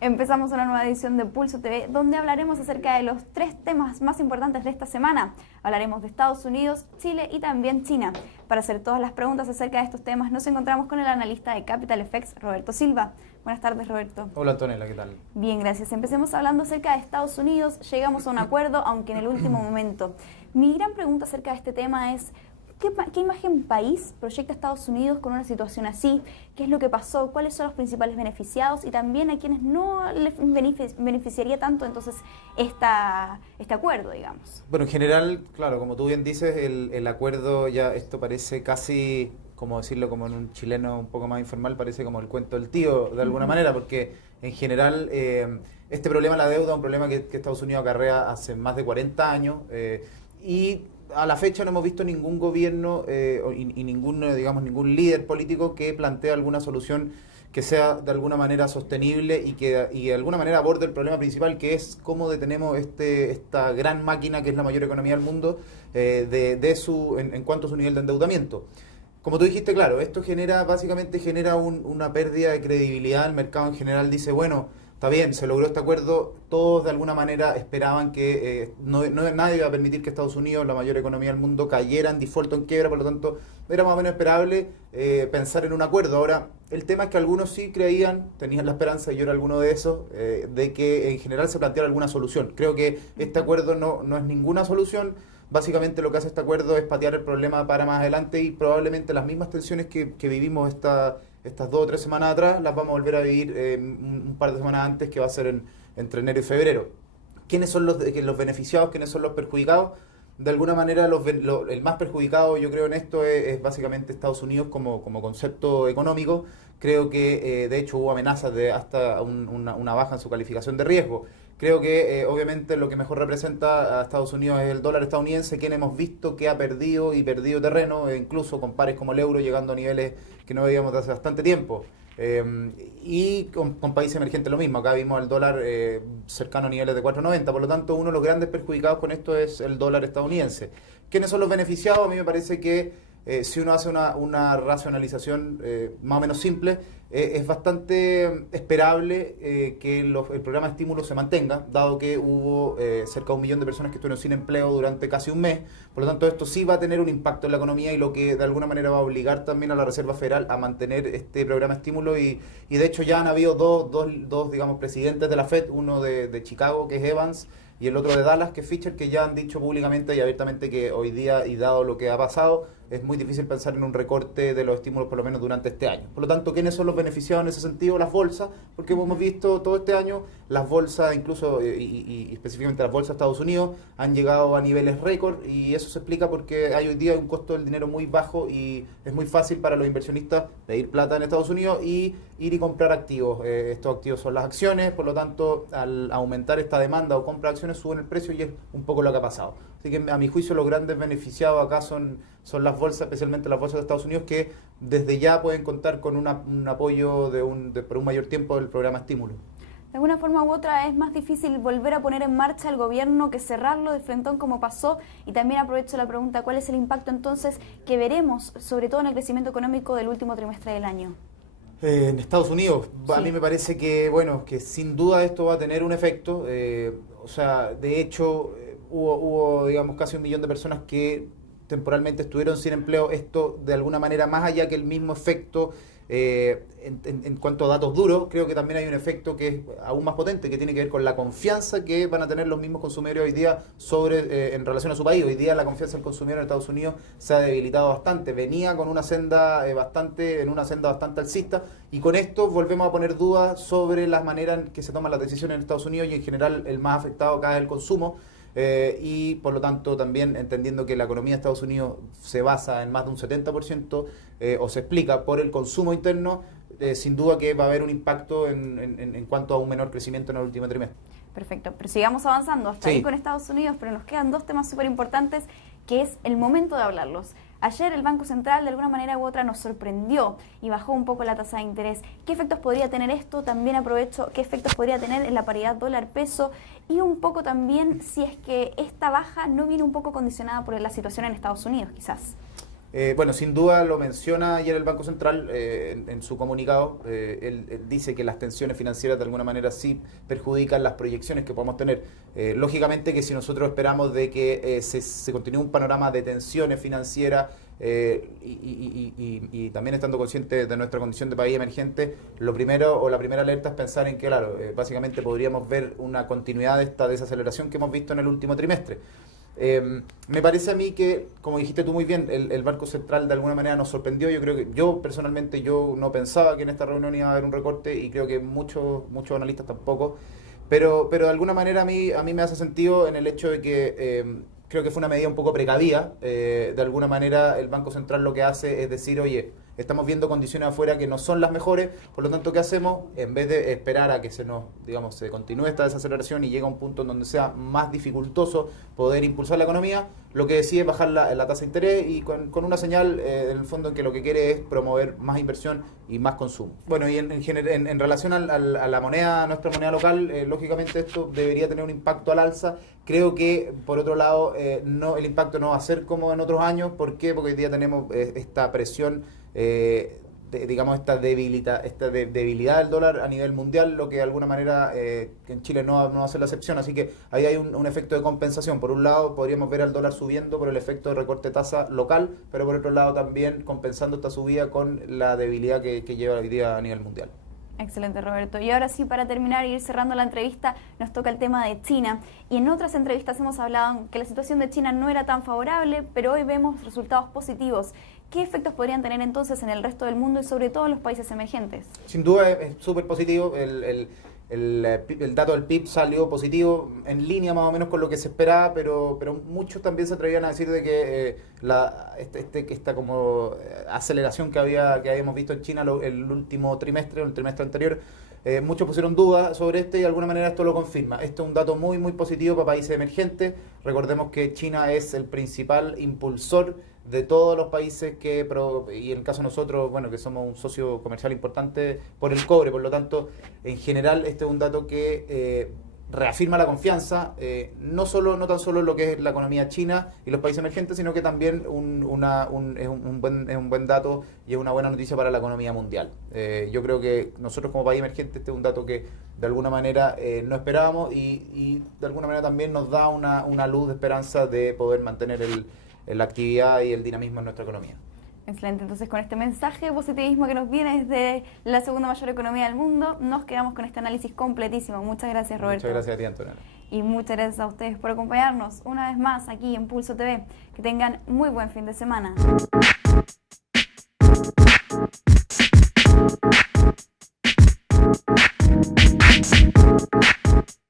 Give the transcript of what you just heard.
Empezamos una nueva edición de Pulso TV, donde hablaremos acerca de los 3 temas más importantes de esta semana. Hablaremos de Estados Unidos, Chile y también China. Para hacer todas las preguntas acerca de estos temas, nos encontramos con el analista de Capital FX, Roberto Silva. Buenas tardes, Roberto. Hola, Antonella, ¿qué tal? Bien, gracias. Empecemos hablando acerca de Estados Unidos. Llegamos a un acuerdo, aunque en el último momento. Mi gran pregunta acerca de este tema es: ¿qué imagen país proyecta Estados Unidos con una situación así? ¿Qué es lo que pasó? ¿Cuáles son los principales beneficiados? Y también a quienes no les beneficiaría tanto entonces este acuerdo, digamos. Bueno, en general, claro, como tú bien dices, el acuerdo ya, esto parece casi, como decirlo como en un chileno un poco más informal, parece como el cuento del tío, de alguna manera, porque en general este problema de la deuda es un problema que Estados Unidos acarrea hace más de 40 años y a la fecha no hemos visto ningún gobierno y ningún líder político que plantee alguna solución que sea de alguna manera sostenible y que de alguna manera aborde el problema principal, que es cómo detenemos esta gran máquina que es la mayor economía del mundo en cuanto a su nivel de endeudamiento. Como tú dijiste, claro, esto básicamente genera una pérdida de credibilidad. El mercado en general dice, bueno, está bien, se logró este acuerdo, todos de alguna manera esperaban que nadie iba a permitir que Estados Unidos, la mayor economía del mundo, cayera en default o en quiebra, por lo tanto era más o menos esperable pensar en un acuerdo. Ahora, el tema es que algunos sí creían, tenían la esperanza, y yo era alguno de esos, de que en general se planteara alguna solución. Creo que este acuerdo no es ninguna solución. Básicamente lo que hace este acuerdo es patear el problema para más adelante y probablemente las mismas tensiones que vivimos estas 2 o 3 semanas atrás las vamos a volver a vivir un par de semanas antes, que va a ser entre enero y febrero. ¿Quiénes son los beneficiados? ¿Quiénes son los perjudicados? De alguna manera el más perjudicado, yo creo, en esto es básicamente Estados Unidos como concepto económico. Creo que de hecho hubo amenazas de hasta una baja en su calificación de riesgo. Creo que obviamente lo que mejor representa a Estados Unidos es el dólar estadounidense, quien hemos visto que ha perdido terreno, incluso con pares como el euro, llegando a niveles que no veíamos desde hace bastante tiempo. Y con países emergentes lo mismo, acá vimos el dólar cercano a niveles de 4.90, por lo tanto uno de los grandes perjudicados con esto es el dólar estadounidense. ¿Quiénes son los beneficiados? A mí me parece que si uno hace una racionalización más o menos simple, es bastante esperable que el programa de estímulo se mantenga, dado que hubo cerca de 1 millón de personas que estuvieron sin empleo durante casi un mes. Por lo tanto, esto sí va a tener un impacto en la economía y lo que de alguna manera va a obligar también a la Reserva Federal a mantener este programa de estímulo. Y de hecho ya han habido dos digamos, presidentes de la Fed, uno de Chicago, que es Evans, y el otro de Dallas, que es Fisher, que ya han dicho públicamente y abiertamente que hoy día, y dado lo que ha pasado, es muy difícil pensar en un recorte de los estímulos por lo menos durante este año. Por lo tanto, ¿quiénes son los beneficiados en ese sentido? Las bolsas, porque hemos visto todo este año, las bolsas, incluso y específicamente las bolsas de Estados Unidos, han llegado a niveles récord, y eso se explica porque hay hoy día un costo del dinero muy bajo y es muy fácil para los inversionistas pedir plata en Estados Unidos y ir y comprar activos. Estos activos son las acciones, por lo tanto, al aumentar esta demanda o compra de acciones, suben el precio y es un poco lo que ha pasado. Así que a mi juicio los grandes beneficiados acá son las bolsas, especialmente las bolsas de Estados Unidos, que desde ya pueden contar con un apoyo por un mayor tiempo del programa estímulo. De alguna forma u otra es más difícil volver a poner en marcha el gobierno que cerrarlo de frentón como pasó. Y también aprovecho la pregunta: ¿cuál es el impacto entonces que veremos, sobre todo en el crecimiento económico del último trimestre del año? En Estados Unidos, sí. A mí me parece que sin duda esto va a tener un efecto. O sea, de hecho, hubo digamos casi 1 millón de personas que temporalmente estuvieron sin empleo. Esto de alguna manera, más allá que el mismo efecto en cuanto a datos duros, creo que también hay un efecto que es aún más potente, que tiene que ver con la confianza que van a tener los mismos consumidores hoy día en relación a su país. Hoy día la confianza del consumidor en Estados Unidos se ha debilitado bastante, venía con una senda bastante alcista, y con esto volvemos a poner dudas sobre las maneras en que se toman las decisiones en Estados Unidos, y en general el más afectado acá es el consumo. Y por lo tanto también entendiendo que la economía de Estados Unidos se basa en más de un 70% o se explica por el consumo interno, sin duda que va a haber un impacto en cuanto a un menor crecimiento en el último trimestre. Perfecto, pero sigamos avanzando hasta ahí con Estados Unidos, pero nos quedan 2 temas súper importantes que es el momento de hablarlos. Ayer el Banco Central de alguna manera u otra nos sorprendió y bajó un poco la tasa de interés. ¿Qué efectos podría tener esto? También aprovecho, ¿qué efectos podría tener en la paridad dólar-peso? Y un poco también si es que esta baja no viene un poco condicionada por la situación en Estados Unidos, quizás. Bueno, sin duda lo menciona ayer el Banco Central en su comunicado. Él dice que las tensiones financieras de alguna manera sí perjudican las proyecciones que podemos tener. Lógicamente que si nosotros esperamos de que se continúe un panorama de tensiones financieras y también estando conscientes de nuestra condición de país emergente, lo primero o la primera alerta es pensar en que, claro, básicamente podríamos ver una continuidad de esta desaceleración que hemos visto en el último trimestre. Me parece a mí que, como dijiste tú muy bien, el Banco Central de alguna manera nos sorprendió. Yo creo que personalmente no pensaba que en esta reunión iba a haber un recorte y creo que muchos analistas tampoco, pero de alguna manera a mí me hace sentido en el hecho de que creo que fue una medida un poco precavida. De alguna manera el Banco Central lo que hace es decir, oye, estamos viendo condiciones afuera que no son las mejores, por lo tanto, ¿qué hacemos? En vez de esperar a que se continúe esta desaceleración y llegue a un punto en donde sea más dificultoso poder impulsar la economía, lo que decide es bajar la tasa de interés y con una señal, en el fondo, en que lo que quiere es promover más inversión y más consumo. Bueno, y en relación a la moneda, nuestra moneda local, lógicamente esto debería tener un impacto al alza. Creo que, por otro lado, el impacto no va a ser como en otros años. ¿Por qué? Porque hoy día tenemos esta presión, esta debilidad del dólar a nivel mundial, lo que de alguna manera en Chile no va a ser la excepción. Así que ahí hay un efecto de compensación. Por un lado, podríamos ver al dólar subiendo por el efecto de recorte de tasa local, pero por otro lado también compensando esta subida con la debilidad que lleva hoy día a nivel mundial. Excelente, Roberto. Y ahora sí, para terminar e ir cerrando la entrevista, nos toca el tema de China. Y en otras entrevistas hemos hablado que la situación de China no era tan favorable, pero hoy vemos resultados positivos. ¿Qué efectos podrían tener entonces en el resto del mundo y sobre todo en los países emergentes? Sin duda es súper positivo. El dato del PIB salió positivo, en línea más o menos con lo que se esperaba, pero muchos también se atrevían a decir de que esta como aceleración que habíamos visto en China el último trimestre, el trimestre anterior, muchos pusieron dudas sobre esto y de alguna manera esto lo confirma. Esto es un dato muy, muy positivo para países emergentes. Recordemos que China es el principal impulsor de todos los países y en el caso de nosotros, bueno, que somos un socio comercial importante por el cobre. Por lo tanto, en general, este es un dato que reafirma la confianza, no tan solo en lo que es la economía china y los países emergentes, sino que también es un buen dato y es una buena noticia para la economía mundial. Yo creo que nosotros como país emergente este es un dato que de alguna manera no esperábamos y de alguna manera también nos da una luz de esperanza de poder mantener la actividad y el dinamismo en nuestra economía. Excelente, entonces con este mensaje de positivismo que nos viene desde la segunda mayor economía del mundo, nos quedamos con este análisis completísimo. Muchas gracias, Roberto. Muchas gracias a ti, Antonella. Y muchas gracias a ustedes por acompañarnos una vez más aquí en Pulso TV. Que tengan muy buen fin de semana.